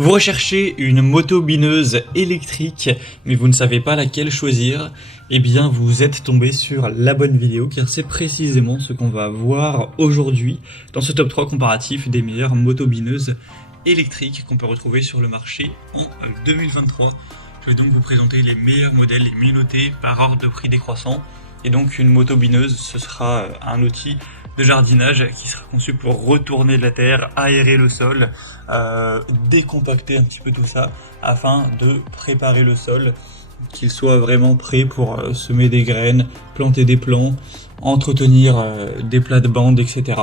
Vous recherchez une moto bineuse électrique, mais vous ne savez pas laquelle choisir? Eh bien, vous êtes tombé sur la bonne vidéo, car c'est précisément ce qu'on va voir aujourd'hui dans ce top 3 comparatif des meilleures motos bineuses électriques qu'on peut retrouver sur le marché en 2023. Je vais donc vous présenter les meilleurs modèles, les mieux notés par ordre de prix décroissant. Et donc une moto bineuse, ce sera un outil de jardinage qui sera conçu pour retourner de la terre, aérer le sol, décompacter un petit peu tout ça afin de préparer le sol, qu'il soit vraiment prêt pour semer des graines, planter des plants, entretenir des plates-bandes, etc.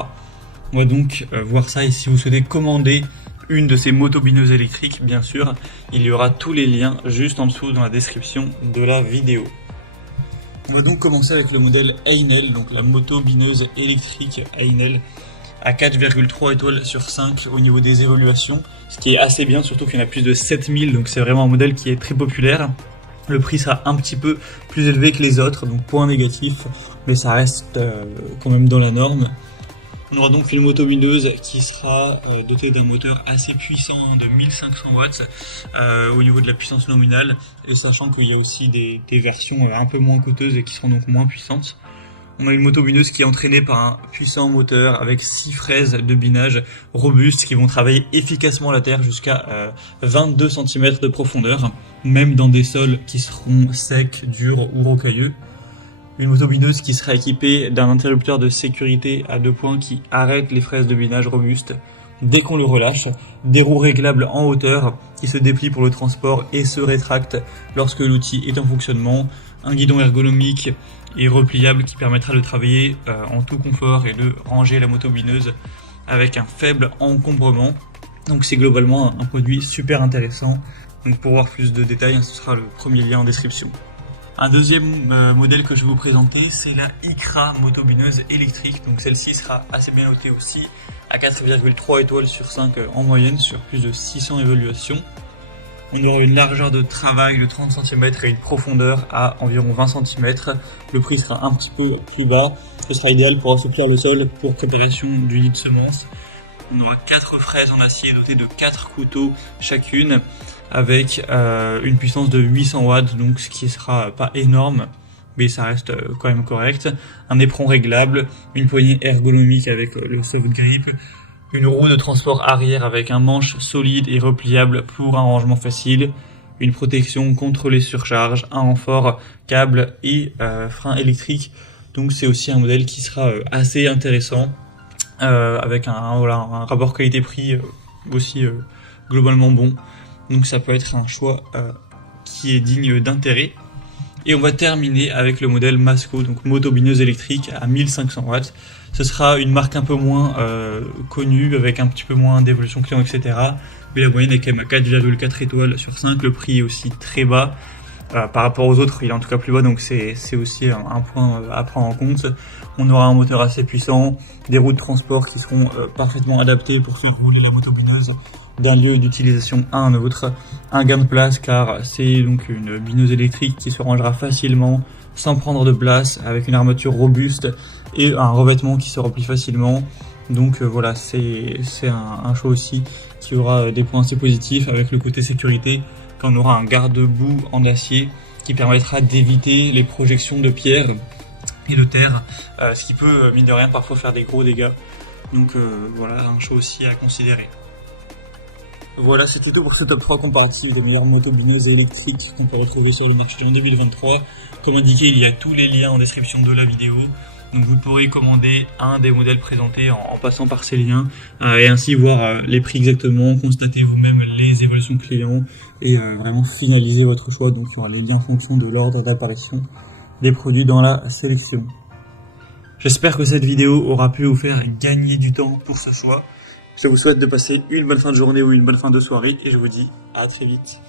On va donc voir ça, et si vous souhaitez commander une de ces motos bineuses électriques, bien sûr, il y aura tous les liens juste en dessous dans la description de la vidéo. On va donc commencer avec le modèle Einel, donc la moto bineuse électrique Einel à 4,3 étoiles sur 5 au niveau des évaluations, ce qui est assez bien, surtout qu'il y en a plus de 7000, donc c'est vraiment un modèle qui est très populaire. Le prix sera un petit peu plus élevé que les autres, donc point négatif, mais ça reste quand même dans la norme. On aura donc une moto bineuse qui sera dotée d'un moteur assez puissant de 1500 watts au niveau de la puissance nominale, et sachant qu'il y a aussi des versions un peu moins coûteuses et qui seront donc moins puissantes. On a une moto bineuse qui est entraînée par un puissant moteur avec 6 fraises de binage robustes qui vont travailler efficacement la terre jusqu'à 22 cm de profondeur, même dans des sols qui seront secs, durs ou rocailleux. Une moto bineuse qui sera équipée d'un interrupteur de sécurité à 2 points qui arrête les fraises de binage robustes dès qu'on le relâche, des roues réglables en hauteur qui se déplient pour le transport et se rétractent lorsque l'outil est en fonctionnement, un guidon ergonomique et repliable qui permettra de travailler en tout confort et de ranger la moto bineuse avec un faible encombrement. Donc c'est globalement un produit super intéressant. Donc pour voir plus de détails, ce sera le premier lien en description. Un deuxième modèle que je vais vous présenter, c'est la Icra moto bineuse électrique. Donc celle-ci sera assez bien notée aussi, à 4,3 étoiles sur 5 en moyenne sur plus de 600 évaluations. On aura une largeur de travail de 30 cm et une profondeur à environ 20 cm. Le prix sera un petit peu plus bas. Ce sera idéal pour assouplir le sol pour préparation du nid de semences. On aura 4 fraises en acier dotées de 4 couteaux chacune, avec une puissance de 800 watts, donc ce qui sera pas énorme, mais ça reste quand même correct. Un éperon réglable, une poignée ergonomique avec le soft grip, une roue de transport arrière avec un manche solide et repliable pour un rangement facile, une protection contre les surcharges, un renfort câble et frein électrique. Donc c'est aussi un modèle qui sera assez intéressant, avec un rapport qualité-prix aussi globalement bon. Donc ça peut être un choix qui est digne d'intérêt. Et on va terminer avec le modèle Masco, donc moto bineuse électrique à 1500 watts. Ce sera une marque un peu moins connue, avec un petit peu moins d'évolution client, etc. Mais la moyenne est quand même à 4,4 étoiles sur 5. Le prix est aussi très bas. Par rapport aux autres, il est en tout cas plus bas, donc c'est aussi un point à prendre en compte. On aura un moteur assez puissant, des roues de transport qui seront parfaitement adaptées pour faire rouler la moto bineuse d'un lieu d'utilisation à un autre, un gain de place car c'est donc une bineuse électrique qui se rangera facilement sans prendre de place, avec une armature robuste et un revêtement qui se replie facilement. Donc voilà, c'est un choix aussi qui aura des points assez positifs, avec le côté sécurité, quand on aura un garde-boue en acier qui permettra d'éviter les projections de pierres et de terre, ce qui peut mine de rien parfois faire des gros dégâts. Donc voilà, un choix aussi à considérer. Voilà, c'était tout pour ce top 3 comparatif des meilleures motos bineuses électriques qu'on peut retrouver sur le marché en 2023. Comme indiqué, il y a tous les liens en description de la vidéo. Donc vous pourrez commander un des modèles présentés en passant par ces liens et ainsi voir les prix exactement, constater vous-même les évaluations clients et vraiment finaliser votre choix. Donc il y aura les liens en fonction de l'ordre d'apparition des produits dans la sélection. J'espère que cette vidéo aura pu vous faire gagner du temps pour ce choix. Je vous souhaite de passer une bonne fin de journée ou une bonne fin de soirée et je vous dis à très vite.